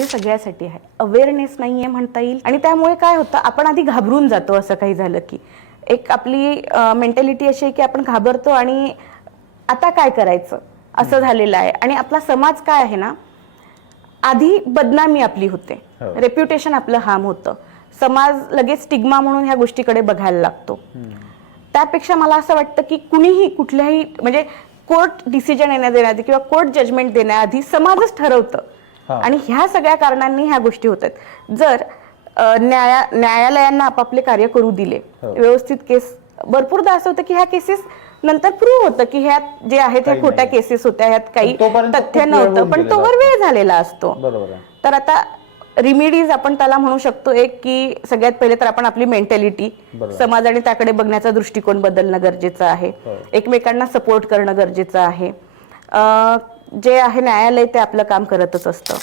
हे सगळ्यासाठी आहे. अवेअरनेस नाहीये म्हणता येईल आणि त्यामुळे काय होतं, आपण आधी घाबरून जातो. असं काही झालं की एक आपली मेंटॅलिटी अशी आहे की आपण घाबरतो आणि आता काय करायचं असं झालेलं आहे. आणि आपला समाज काय आहे ना, आधी बदनामी आपली होते, रेप्युटेशन आपलं हार्म होतं, समाज लगेच स्टिग्मा म्हणून ह्या गोष्टीकडे बघायला लागतो. त्यापेक्षा मला असं वाटतं की कुणीही कुठल्याही म्हणजे कोर्ट डिसिजन देण्याआधी किंवा कोर्ट जजमेंट देण्याआधी समाजच ठरवतं आणि ह्या सगळ्या कारणांनी ह्या गोष्टी होतात. जर न्यायालयांना आपापले कार्य करू दिले, व्यवस्थित केस, भरपूरदा असं होतं की ह्या केसेस नंतर प्रूव्ह होतं की ह्यात जे आहेत ह्या खोट्या केसेस होत्या, ह्यात काही तथ्य नव्हतं, पण तोवर वेळ झालेला असतो. तर आता रिमेडीज आपण त्याला म्हणू शकतो एक की सगळ्यात पहिले तर आपण आपली मेंटॅलिटी, समाज आणि त्याकडे बघण्याचा दृष्टिकोन बदलणं गरजेचं आहे. एकमेकांना सपोर्ट करणं गरजेचं आहे. जे आहे न्यायालय ते आपलं काम करतच असतं.